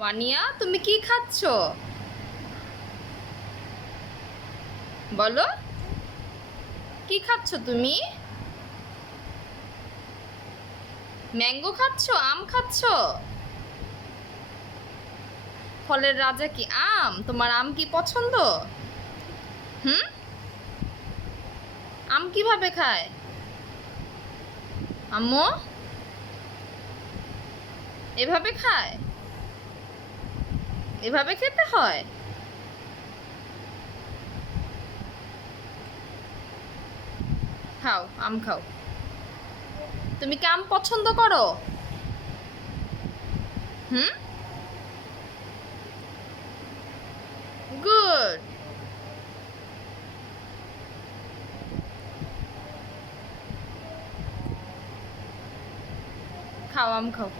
ওয়ানিয়া, তুমি কি খাচ্ছ? বলো, কি খাচ্ছ তুমি? ম্যাঙ্গো খাচ্ছ? আম খাচ্ছ? ফলের রাজা কি আম? তোমার আম কি পছন্দ? হুম? আম কিভাবে খায় আম্মু? এভাবে খায়? এভাবে খেতে হয়? খাও, আম খাও। তুমি কি আম পছন্দ করো? হুম? গুড। খাও, আম খাও।